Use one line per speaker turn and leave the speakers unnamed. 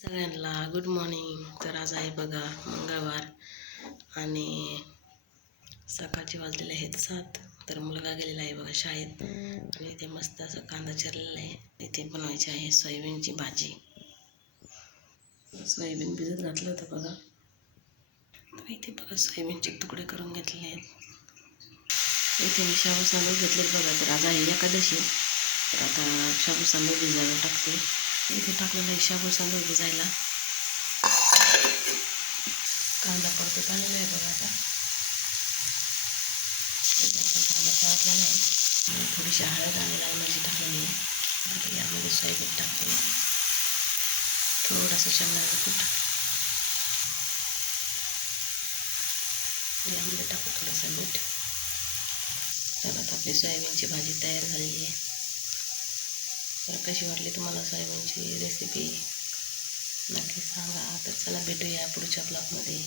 सगळ्यांना good morning तर आज आहे बघा मंगळवार आणि सकाळचे वाजलेले आहेत सात. तर मुलगा गेलेला आहे बघा शाळेत आणि इथे मस्त असं कांदा चिरलेला आहे. इथे बनवायची आहे सोयाबीनची भाजी. सोयाबीन भिजत घातलं होतं बघा. तर इथे बघा सोयाबीनचे तुकडे करून घेतलेले आहेत. इथे मी शाबू सांदूळ घेतले बघा. तर आज आहे एकादशी. तर आता शाबू सांदूळ भिजायला टाकते. इथे टाकलेला आहे शाबू तांदूळ भिजायला. कांदा पडतो आलेला नाही बघा आता. कांदा परतलेला नाही थोडीशी हळद आणि लाल मिरची टाकलेली आहे. आता यामध्ये सोयाबीन टाकते. थोडासा शेंगदाण्याचं कूट यामध्ये टाकू थोडंसं मीठ. तर आता आपली सोयाबीनची भाजी तयार झालेली आहे. तर कशी वाटली तुम्हाला सोयाबीनची रेसिपी नक्की सांगा. तर चला भेटूया पुढच्या ब्लॉगमध्ये